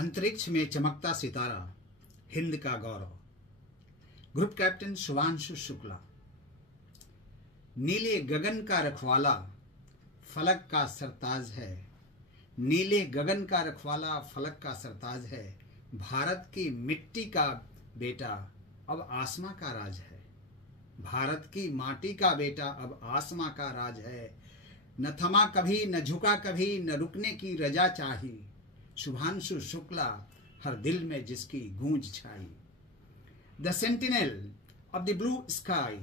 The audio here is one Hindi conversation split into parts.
अंतरिक्ष में चमकता सितारा, हिंद का गौरव। Group captain Shubhanshu Shukla. नीले गगन का रखवाला फलक का सरताज है, नीले गगन का रखवाला फलक का सरताज है। भारत की मिट्टी का बेटा अब आसमां का राज है, भारत की माटी का बेटा अब आसमां का राज है। न थमा कभी न झुका कभी, न रुकने की रजा चाही। शुभांशु शुक्ला हर दिल में जिसकी गूंज छाई। The sentinel of the blue sky,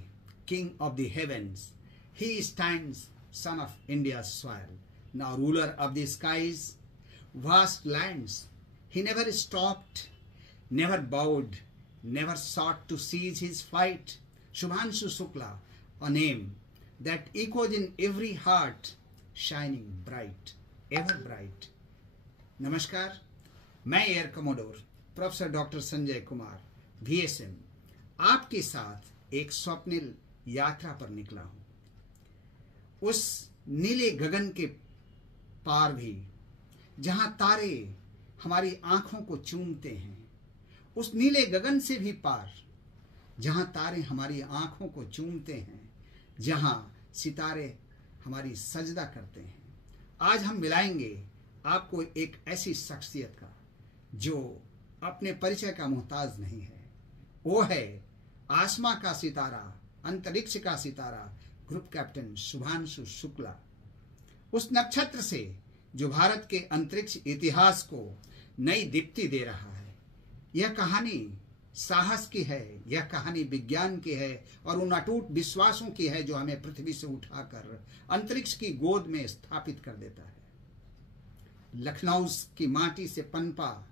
king of the heavens, he stands son of India's soil, now ruler of the skies, vast lands. He never stopped, never bowed, never sought to seize his flight. Shubhanshu Shukla, a name that echoes in every heart, shining bright, ever bright. नमस्कार, मैं air commodore professor doctor Sanjay Kumar VSM आपके साथ एक स्वप्निल यात्रा पर निकला हूँ। उस नीले गगन के पार भी जहां तारे हमारी आंखों को चूमते हैं, उस नीले गगन से भी पार जहां तारे हमारी आंखों को चूमते हैं, जहां सितारे हमारी सजदा करते हैं। आज हम मिलाएंगे आपको एक ऐसी शख्सियत का जो अपने परिचय का मोहताज नहीं है। वो है आसमां का सितारा, अंतरिक्ष का सितारा, ग्रुप कैप्टन शुभांशु शुक्ला। उस नक्षत्र से जो भारत के अंतरिक्ष इतिहास को नई दीप्ति दे रहा है। यह कहानी साहस की है, यह कहानी विज्ञान की है और उन अटूट विश्वासों की है जो हमें पृथ्वी से उठाकर अंतरिक्ष की गोद में स्थापित कर देता है। लखनऊ की माटी से पनपा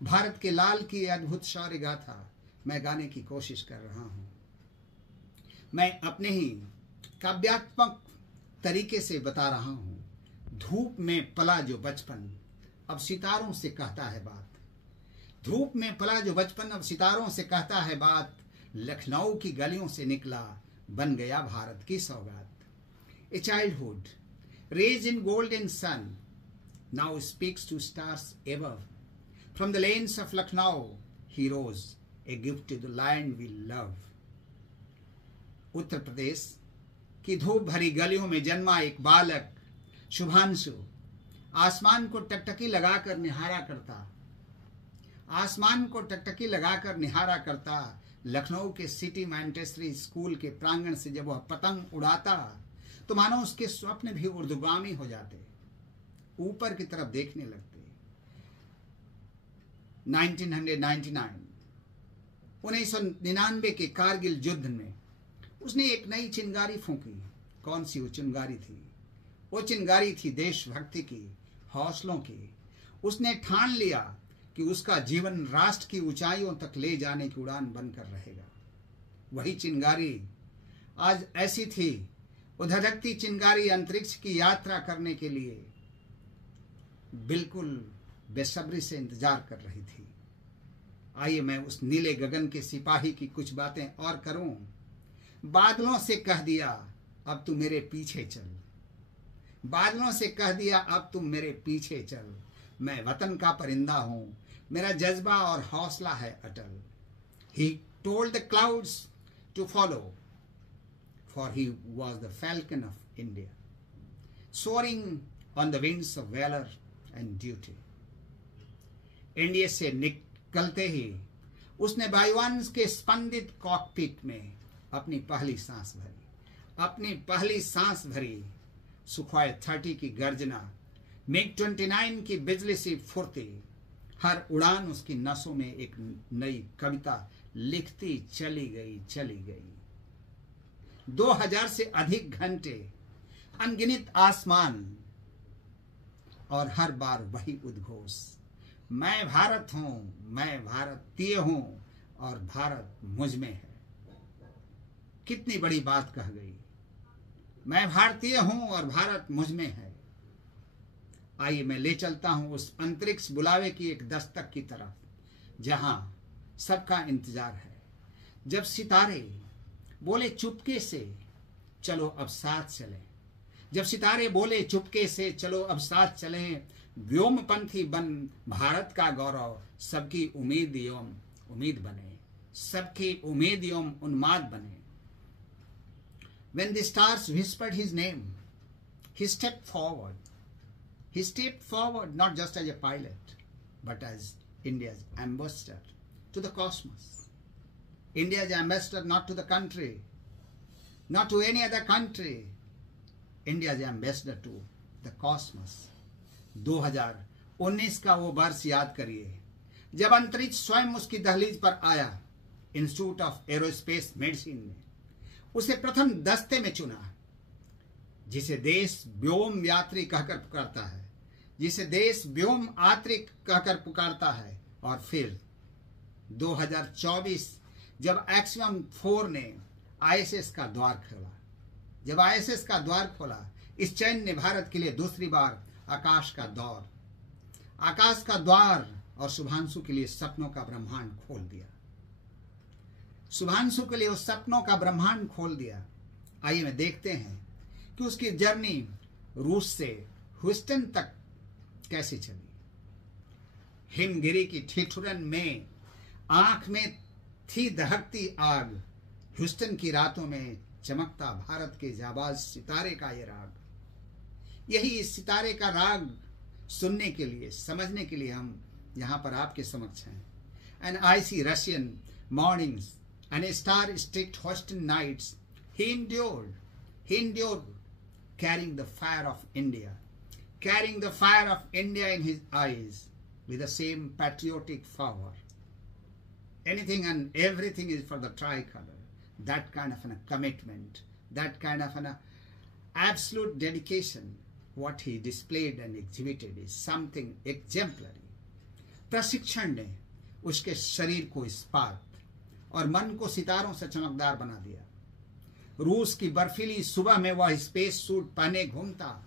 भारत के लाल की अद्भुत शौर्य गाथा मैं गाने की कोशिश कर रहा हूं। मैं अपने ही काव्यात्मक तरीके से बता रहा हूं। धूप में पला जो बचपन अब सितारों से कहता है बात, धूप में पला जो बचपन अब सितारों से कहता है बात। लखनऊ की गलियों से निकला बन गया भारत की सौगात। A childhood raised in golden sun now speaks to stars above. From the lanes of Lucknow he rose, a gift to the land we love. Uttar Pradesh की धूप भरी गलियों में जन्मा एक बालक शुभांशु आसमान को टकटकी लगाकर निहारा करता, आसमान को टकटकी लगाकर निहारा करता। लखनऊ के सिटी मैंटेसरी स्कूल के प्रांगण से जब वह पतंग उड़ाता तो मानो उसके स्वप्न भी ऊर्ध्वगामी हो जाते, ऊपर की तरफ देखने लगते। 1999 के कारगिल युद्ध में उसने एक नई चिंगारी फूंकी। कौन सी वो चिंगारी थी? वो चिंगारी थी देशभक्ति की, हौसलों की। उसने ठान लिया कि उसका जीवन राष्ट्र की ऊंचाइयों तक ले जाने की उड़ान बनकर रहेगा। वही चिंगारी आज ऐसी थी, वो धधकती चिंगारी अंतरिक्ष की यात्रा करने के लिए बिल्कुल बेसब्री से इंतजार कर रही थी। आइए मैं उस नीले गगन के सिपाही की कुछ बातें और करूं। बादलों से कह दिया अब तू मेरे पीछे चल, बादलों से कह दिया अब तुम मेरे पीछे चल। मैं वतन का परिंदा हूं, मेरा जज्बा और हौसला है अटल। He told the clouds to follow, for he was the falcon of India, soaring on the wings of valor and duty. India से निकलते ही उसने वायुयान के स्पंदित कॉकपिट में अपनी पहली सांस भरी, अपनी पहली सांस भरी। सुखोई 30 की गर्जना, मिग 29 की बिजली सी फुर्ती, हर उड़ान उसकी नसों में एक नई कविता लिखती चली गई। 2000 से अधिक घंटे, अनगिनत आसमान और हर बार वही उद्घोष, मैं भारत हूं, मैं भारतीय हूं और भारत मुझ में है। कितनी बड़ी बात कह गई, मैं भारतीय हूं और भारत मुझ में है। आइए मैं ले चलता हूं उस अंतरिक्ष बुलावे की एक दस्तक की तरफ, जहां सबका इंतजार है। जब सितारे बोले चुपके से चलो अब साथ चलें, जब सितारे बोले चुपके से चलो अब साथ चलें, व्योमपंथी बन भारत का गौरव, सबकी उम्मीद एवं उम्मीद बने, सबकी उम्मीद एवं उन्माद बने। When the stars whispered his name, he stepped forward. He stepped forward not just as a pilot, but as India's ambassador to the cosmos. India's ambassador not to the country, not to any other country. India's ambassador to the cosmos. 2019 का वो वर्ष याद करिए जब अंतरिक्ष स्वयं उसकी दहलीज पर आया। इंस्टीट्यूट ऑफ एरोस्पेस मेडिसिन ने उसे प्रथम दस्ते में चुना, जिसे देश व्योम यात्री कहकर पुकारता है, जिसे देश व्योम यात्री कहकर पुकारता है। और फिर 2024 जब एक्सियम 4 ने आईएसएस का द्वार खोला, जब आईएसएस का द्वार खोला, इस चयन ने भारत के लिए दूसरी बार आकाश का द्वार और शुभांशु के लिए सपनों का ब्रह्मांड खोल दिया। शुभांशु के लिए उस सपनों का ब्रह्मांड खोल दिया। आइए मैं देखते हैं कि उसकी जर्नी रूस से ह्यूस्टन तक कैसे चली। हिमगिरी की ठिठुरन में आंख में थी दहकती आग, ह्यूस्टन की रातों में चमकता भारत के जाबाज सितारे का ये राग। यही इस सितारे का राग सुनने के लिए, समझने के लिए हम यहाँ पर आपके समक्ष हैं। And I see Russian mornings and a star-streaked Houston nights, he endured, carrying the fire of India in his eyes with the same patriotic fervor. Anything and everything is for the tricolor. That kind of a commitment, that kind of an absolute dedication, what he displayed and exhibited is something exemplary. प्रशिक्षण ने उसके शरीर को इस्पात और मन को सितारों से चमकदार बना दिया। रूस की बर्फीली सुबह में वह स्पेस सूट पहने घूमता,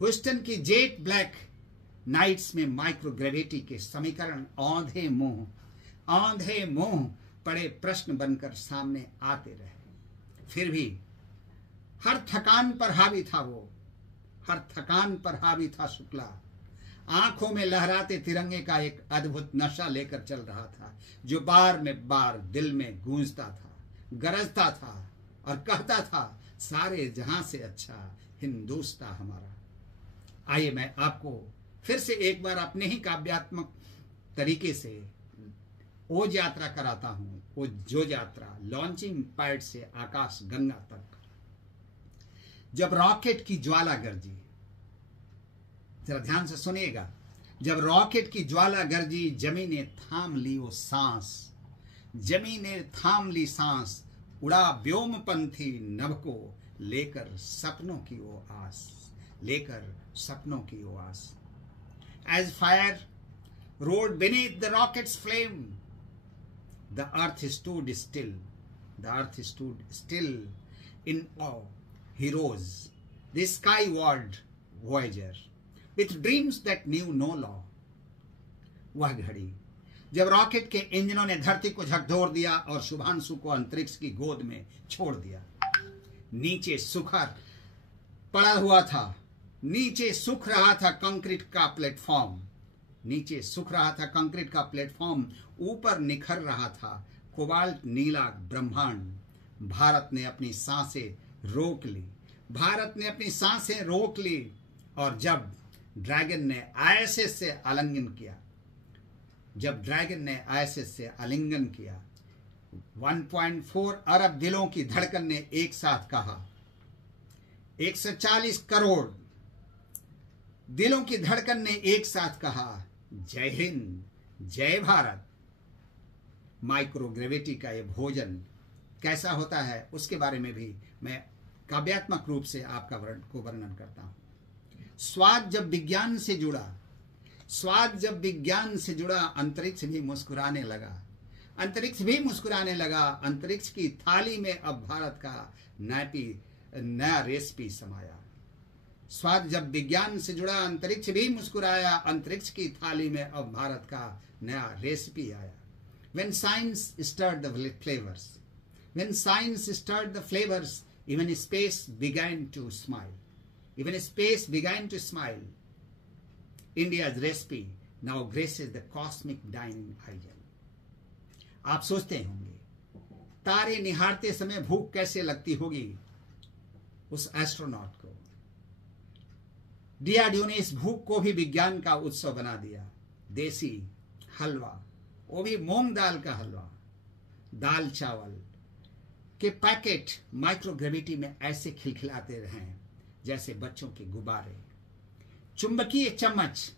ह्यूस्टन की जेट ब्लैक नाइट्स में माइक्रोग्रेविटी के समीकरण औंधे मुंह पड़े प्रश्न बनकर सामने आते रहे। फिर भी हर थकान पर हावी था शुक्ला। आंखों में लहराते तिरंगे का एक अद्भुत नशा लेकर चल रहा था, जो बार में बार दिल में गूंजता था, गरजता था और कहता था, सारे जहां से अच्छा हिंदुस्तान हमारा। आइए मैं आपको फिर से एक बार अपने ही काव्यात्मक तरीके से ओज यात्रा कराता हूं। वो जो यात्रा लॉन्चिंग पैड से आकाश गंगा तक, जब रॉकेट की ज्वाला गरजी, जरा ध्यान से सुनिएगा, जब रॉकेट की ज्वाला गरजी, जमीन ने थाम ली सांस, उड़ा व्योमपंथी नभ को लेकर सपनों की वो आस। As fire roared beneath the rocket's flame, the earth stood still in awe. He rose, the skyward voyager, with dreams that knew no law. वह घड़ी जब रॉकेट के इंजनों ने धरती को झकझोर दिया और शुभांशु को अंतरिक्ष की गोद में छोड़ दिया। नीचे सूख रहा था कंक्रीट का प्लेटफॉर्म, ऊपर निखर रहा था कोबाल्ट नीला ब्रह्मांड। भारत ने अपनी सांसें रोक ली और जब ड्रैगन ने आईएसएस से आलिंगन किया, 1.4 अरब दिलों की धड़कन ने एक साथ कहा, 140 करोड़ दिलों की धड़कन ने एक साथ कहा, जय हिंद, जय भारत। माइक्रोग्रेविटी का ये भोजन कैसा होता है, उसके बारे में भी मैं काव्यात्मक रूप से आपका वर्णन करता हूं। स्वाद जब विज्ञान से जुड़ा, अंतरिक्ष भी मुस्कुराने लगा। अंतरिक्ष की थाली में अब भारत का नया रेसिपी समाया। स्वाद जब विज्ञान से जुड़ा, अंतरिक्ष भी मुस्कुराया। अंतरिक्ष की थाली में अब भारत का नया रेसिपी आया। When science stirred the flavors, even space began to smile. Even space began to smile. India's recipe now graces the cosmic dining ideal. आप सोचते होंगे तारे निहारते समय भूख कैसे लगती होगी उस एस्ट्रोनॉट को। डीआरडीओ ने इस भूख को भी विज्ञान का उत्सव बना दिया। देसी हलवा, वो भी मूंग दाल का हलवा, दाल चावल के पैकेट माइक्रोग्रेविटी में ऐसे खिलखिलाते रहे जैसे बच्चों के गुब्बारे। चुंबकीय चम्मच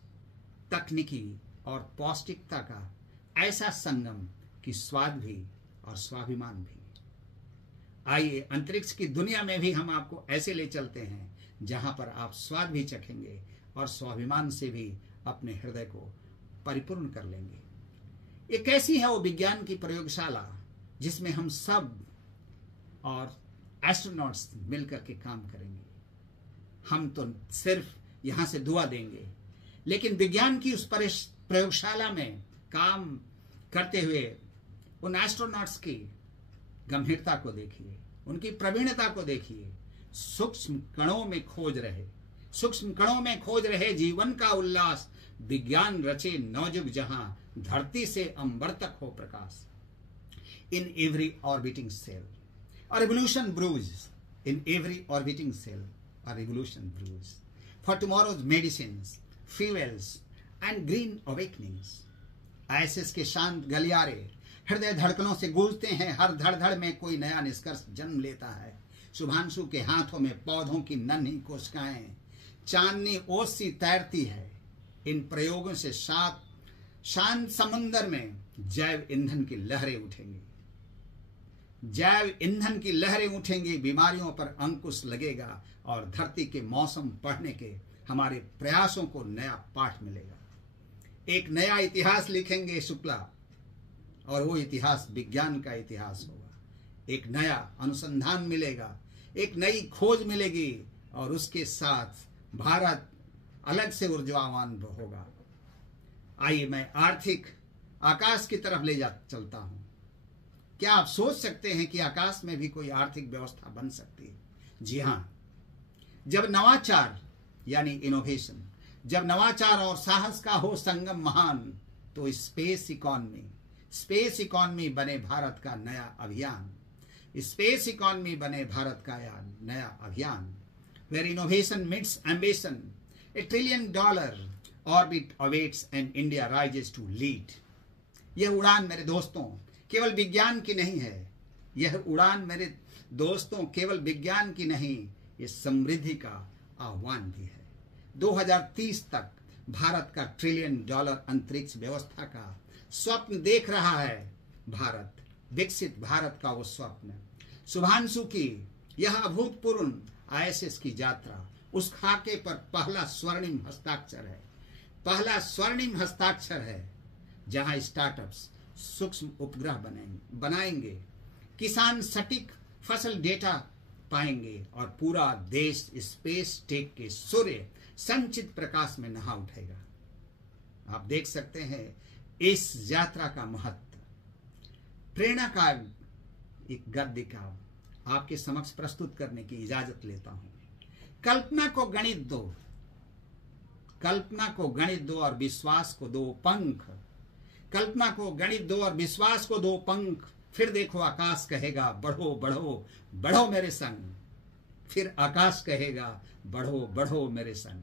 तकनीकी और पौष्टिकता का ऐसा संगम कि स्वाद भी और स्वाभिमान भी। आइए अंतरिक्ष की दुनिया में भी हम आपको ऐसे ले चलते हैं जहां पर आप स्वाद भी चखेंगे और स्वाभिमान से भी अपने हृदय को परिपूर्ण कर लेंगे। ये कैसी है वो विज्ञान की प्रयोगशाला जिसमें हम सब और एस्ट्रोनॉट्स मिलकर के काम करेंगे। हम तो सिर्फ यहां से दुआ देंगे, लेकिन विज्ञान की उस प्रयोगशाला में काम करते हुए उन एस्ट्रोनॉट्स की गंभीरता को देखिए, उनकी प्रवीणता को देखिए। सूक्ष्म कणों में खोज रहे जीवन का उल्लास, विज्ञान रचे नवजुग जहां धरती से अंबर तक हो प्रकाश। In every orbiting cell a revolution brews, in every orbiting cell a revolution brews for tomorrow's medicines, fuels and green awakenings. ISS के शांत गलियारे हृदय धड़कनों से गूंजते हैं, हर धड़ में कोई नया निष्कर्ष जन्म लेता है। शुभांशु के हाथों में पौधों की नन्ही कोशिकाएं चांदनी ओस सी तैरती है। इन प्रयोगों से शांत समुद्र में जैव ईंधन की लहरें उठेंगी, बीमारियों पर अंकुश लगेगा और धरती के मौसम पढ़ने के हमारे प्रयासों को नया पाठ मिलेगा। एक नया इतिहास लिखेंगे शुक्ला, और वो इतिहास विज्ञान का इतिहास होगा। एक नया अनुसंधान मिलेगा, एक नई खोज मिलेगी और उसके साथ भारत अलग से ऊर्जावान होगा। आइए मैं आर्थिक आकाश की तरफ चलता हूं। क्या आप सोच सकते हैं कि आकाश में भी कोई आर्थिक व्यवस्था बन सकती है? जी हां, जब नवाचार यानी इनोवेशन, जब नवाचार और साहस का हो संगम महान, तो स्पेस इकोनॉमी बने भारत का नया अभियान। Where innovation meets ambition, $1 trillion orbit awaits and India rises to lead. यह उड़ान मेरे दोस्तों केवल विज्ञान की नहीं है, ये समृद्धि का आह्वान भी है। 2030 तक भारत का $1 ट्रिलियन अंतरिक्ष व्यवस्था का स्वप्न देख रहा है भारत, विकसित भारत का वो स्वप्न। शुभांशु की यह अभूतपूर्व आईएसएस की यात्रा उस खाके पर पहला स्वर्णिम हस्ताक्षर है जहां स्टार्टअप्स सूक्ष्म उपग्रह बनाएंगे, किसान सटीक फसल डेटा पाएंगे और पूरा देश स्पेस टेक के सूर्य संचित प्रकाश में नहा उठेगा। आप देख सकते हैं इस यात्रा का महत्व। प्रेरणा का एक गद्य का आपके समक्ष प्रस्तुत करने की इजाजत लेता हूं। कल्पना को गणित दो और विश्वास को दो पंख। कल्पना को गणित दो और विश्वास को दो पंख। फिर देखो आकाश कहेगा बढ़ो बढ़ो बढ़ो मेरे संग। फिर आकाश कहेगा बढ़ो बढ़ो मेरे संग।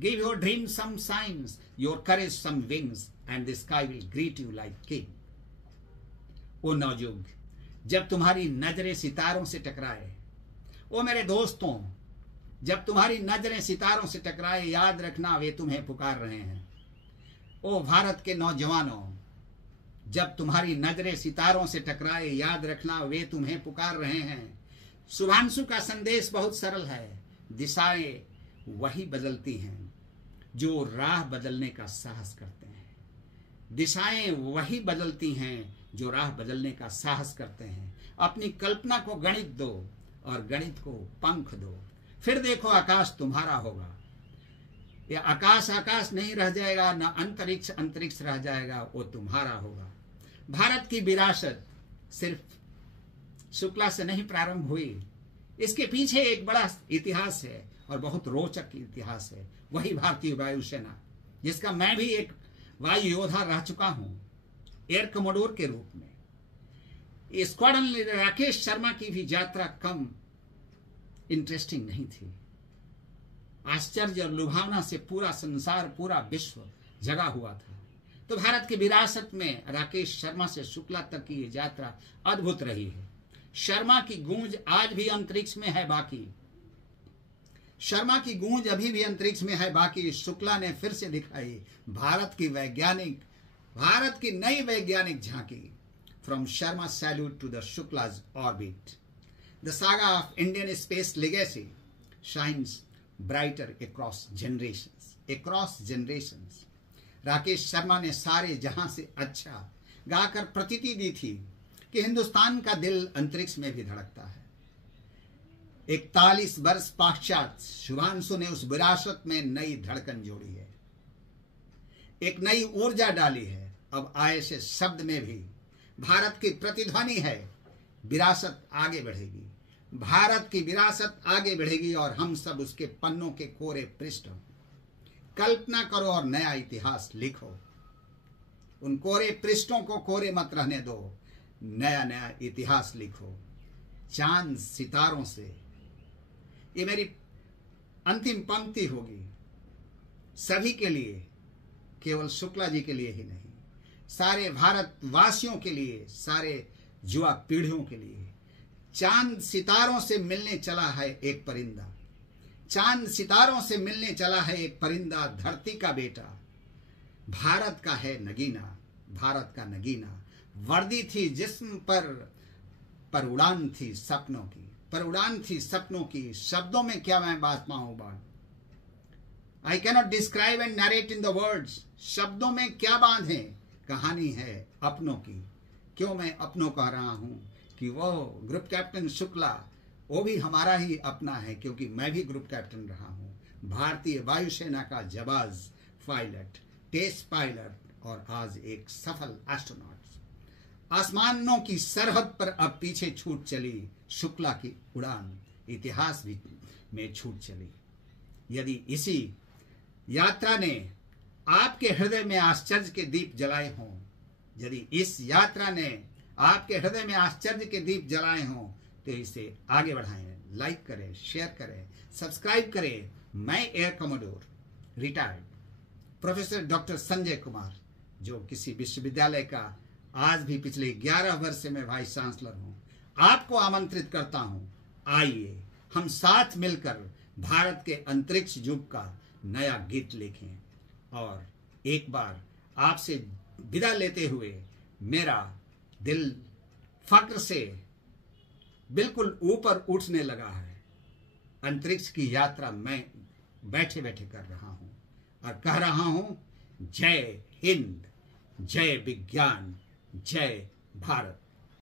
Give your dreams some signs, your courage some wings, and the sky will greet you like king. ओ नवजुग, जब तुम्हारी नजरें सितारों से टकराए, ओ मेरे दोस्तों, जब तुम्हारी नजरें सितारों से टकराए, याद रखना वे तुम्हें पुकार रहे हैं। ओ भारत के नौजवानों, जब तुम्हारी नजरें सितारों से टकराए, याद रखना वे तुम्हें पुकार रहे हैं। शुभांशु का संदेश बहुत सरल है। दिशाएं वही बदलती हैं जो राह बदलने का साहस करते हैं। दिशाएं वही बदलती हैं जो राह बदलने का साहस करते हैं। अपनी कल्पना को गणित दो और गणित को पंख दो। फिर देखो आकाश तुम्हारा होगा। यह आकाश आकाश नहीं रह जाएगा, ना अंतरिक्ष अंतरिक्ष रह जाएगा, वो तुम्हारा होगा। भारत की विरासत सिर्फ शुक्ला से नहीं प्रारंभ हुई, इसके पीछे एक बड़ा इतिहास है और बहुत रोचक इतिहास है। वही भारतीय वायुसेना, जिसका मैं भी एक वायु योद्धा रह चुका हूं एयर कमोडोर के रूप में। स्क्वाड्रन लीडर राकेश शर्मा की भी यात्रा कम इंटरेस्टिंग नहीं थी। आश्चर्य और लुभावना से पूरा संसार, पूरा विश्व जगा हुआ था। तो भारत की विरासत में राकेश शर्मा से शुक्ला तक की ये यात्रा अद्भुत रही है। शर्मा की गूंज आज भी अंतरिक्ष में है बाकी, शर्मा की गूंज अभी भी अंतरिक्ष में है बाकी। शुक्ला ने फिर से दिखाई भारत की नई वैज्ञानिक झांकी। From Sharma salute to the Shukla's orbit, the saga of Indian space legacy shines brighter across generations. Rakesh Sharma ने सारे जहां से अच्छा गाकर प्रतीति दी थी कि हिंदुस्तान का दिल अंतरिक्ष में भी धड़कता है। 41 वर्ष पश्चात शुभांशु ने उस विरासत में नई धड़कन जोड़ी है, एक नई ऊर्जा डाली है। अब आए से शब्द में भी भारत की प्रतिध्वनि है। विरासत आगे बढ़ेगी, भारत की विरासत आगे बढ़ेगी और हम सब उसके पन्नों के कोरे पृष्ठ। कल्पना करो और नया इतिहास लिखो। उन कोरे पृष्ठों को कोरे मत रहने दो, नया नया इतिहास लिखो। चांद सितारों से, ये मेरी अंतिम पंक्ति होगी सभी के लिए, केवल शुक्ला जी के लिए ही नहीं, सारे भारतवासियों के लिए, सारे युवा पीढ़ियों के लिए। चांद सितारों से मिलने चला है एक परिंदा, चांद सितारों से मिलने चला है एक परिंदा, धरती का बेटा, भारत का है नगीना, भारत का नगीना। वर्दी थी जिस्म पर उड़ान थी सपनों की, पर उड़ान थी सपनों की। शब्दों में क्या मैं बात पाऊं बात, I cannot describe and narrate in the words. शब्दों में क्या बांधे, कहानी है अपनों की। क्यों मैं अपनों कह रहा हूं कि वो ग्रुप कैप्टन शुक्ला वो भी हमारा ही अपना है, क्योंकि मैं भी ग्रुप कैप्टन रहा हूं। भारतीय वायुसेना का जाबाज पायलट, टेस्ट पायलट और आज एक सफल एस्ट्रोनॉट। आसमानों की सरहद पर अब पीछे छूट चली शुक्ला की उड़ान, इतिहास भी में छूट चली। यदि इसी यात्रा ने आपके हृदय में आश्चर्य के दीप जलाए हों, यदि इस यात्रा ने आपके हृदय में आश्चर्य के दीप जलाए हों, तो इसे आगे बढ़ाएं, लाइक करें, शेयर करें, सब्सक्राइब करें। मैं air commodore retired professor doctor Sanjay Kumar, जो किसी विश्वविद्यालय का आज भी पिछले 11 वर्ष से मैं वाइस चांसलर हूं, आपको आमंत्रित करता हूं, आइए हम साथ मिलकर भारत के अंतरिक्ष युग का नया गीत लिखें। और एक बार आपसे विदा लेते हुए मेरा दिल फक्र से बिल्कुल ऊपर उठने लगा है। अंतरिक्ष की यात्रा मैं बैठे बैठे कर रहा हूं और कह रहा हूं, जय हिंद, जय विज्ञान, जय भारत।